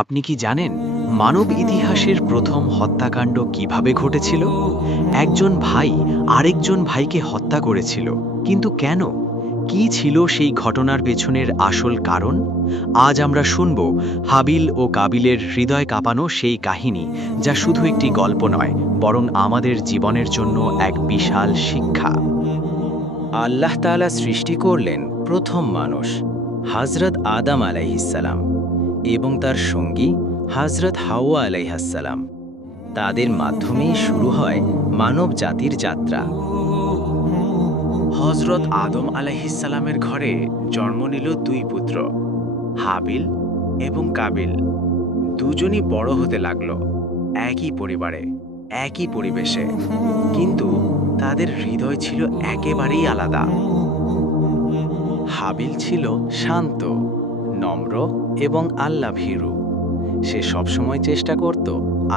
আপনি কি জানেন মানব ইতিহাসের প্রথম হত্যাকাণ্ড কিভাবে ঘটেছিল? একজন ভাই আরেকজন ভাইকে হত্যা করেছিল, কিন্তু কেন? কি ছিল সেই ঘটনার পেছনের আসল কারণ? আজ আমরা শুনব হাবিল ও কাবিলের হৃদয় কাঁপানো সেই কাহিনী, যা শুধু একটি গল্প নয়, বরং আমাদের জীবনের জন্য এক বিশাল শিক্ষা। আল্লাহ তাআলা সৃষ্টি করলেন প্রথম মানুষ হযরত আদম আলাইহিসসালাম এবং তার সঙ্গী হযরত হাওয়া আলাইহাসসালাম। তাদের মাধ্যমেই শুরু হয় মানব জাতির যাত্রা। হযরত আদম আলাইহিসসালামের ঘরে জন্ম নিল দুই পুত্র, হাবিল এবং কাবিল। দুজনই বড় হতে লাগলো একই পরিবারে, একই পরিবেশে, কিন্তু তাদের হৃদয় ছিল একেবারেই আলাদা। হাবিল ছিল শান্ত, নম্র এবং আল্লাহ ভীরু। সে সবসময় চেষ্টা করত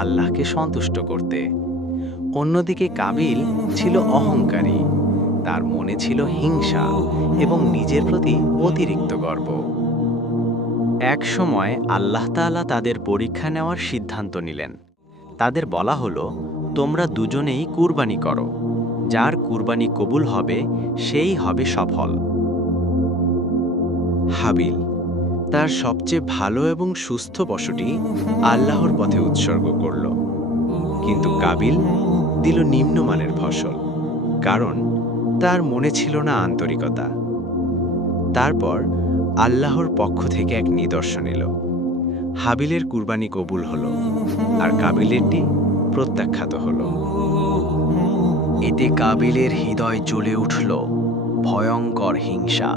আল্লাহকে সন্তুষ্ট করতে। অন্যদিকে কাবিল ছিল অহংকারী। তার মনে ছিল হিংসা এবং নিজের প্রতি অতিরিক্ত গর্ব। এক সময় আল্লাহ তাআলা তাদের পরীক্ষা নেওয়ার সিদ্ধান্ত নিলেন। তাদের বলা হলো, তোমরা দুজনেই কুরবানি করো। যার কুরবানি কবুল হবে সেই হবে সফল। হাবিল তার সবচেয়ে ভালো এবং সুস্থ পশুটি আল্লাহর পথে উৎসর্গ করল, কিন্তু কাবিল দিল নিম্নমানের ফসল, কারণ তার মনে ছিল না আন্তরিকতা। তারপর আল্লাহর পক্ষ থেকে এক নিদর্শন এলো। হাবিলের কুরবানি কবুল হলো, আর কাবিলেরটি প্রত্যাখ্যাত হলো। এতে কাবিলের হৃদয় জ্বলে উঠল ভয়ঙ্কর হিংসা।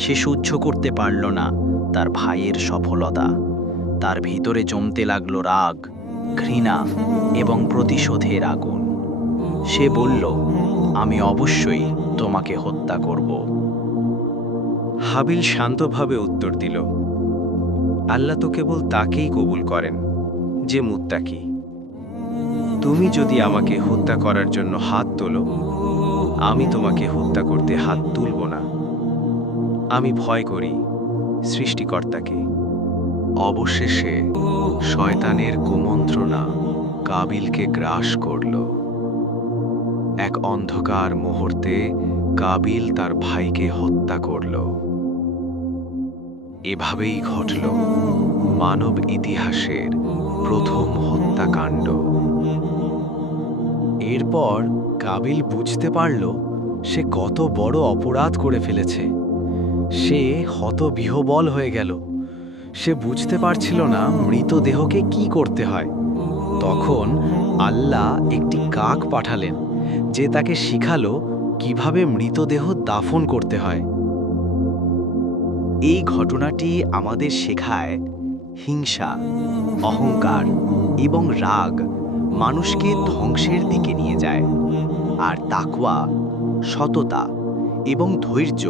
সে সহ্য করতে পারল না তার ভাইয়ের সফলতা। তার ভিতরে জমতে লাগলো রাগ, ঘৃণা এবং প্রতিশোধের আগুন। সে বলল, আমি অবশ্যই তোমাকে হত্যা করব। হাবিল শান্তভাবে উত্তর দিল, আল্লাহ তো কেবল তাকেই কবুল করেন যে মুত্তাকি। তুমি যদি আমাকে হত্যা করার জন্য হাত তোলো, আমি তোমাকে হত্যা করতে হাত তুলব না। আমি ভয় করি সৃষ্টিকর্তাকে। অবশেষে শয়তানের কুমন্ত্রণা কাবিলকে গ্রাস করল। এক অন্ধকার মুহূর্তে কাবিল তার ভাইকে হত্যা করল। এভাবেই ঘটল মানব ইতিহাসের প্রথম হত্যাকাণ্ড। এরপর কাবিল বুঝতে পারল সে কত বড় অপরাধ করে ফেলেছে। সে হতবিহ্বল হয়ে গেল। সে বুঝতে পারছিল না মৃতদেহকে কি করতে হয়। তখন আল্লাহ একটি কাক পাঠালেন, যে তাকে শিখালো কিভাবে মৃতদেহ দাফন করতে হয়। এই ঘটনাটি আমাদের শেখায় হিংসা, অহংকার এবং রাগ মানুষকে ধ্বংসের দিকে নিয়ে যায়, আর তাকওয়া, সততা এবং ধৈর্য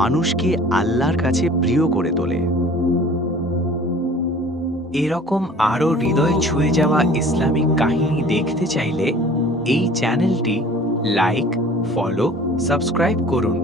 মানুষকে আল্লাহর কাছে প্রিয় করে তোলে। এরকম আরও হৃদয় ছুঁয়ে যাওয়া ইসলামিক কাহিনী দেখতে চাইলে এই চ্যানেলটি লাইক, ফলো, সাবস্ক্রাইব করুন।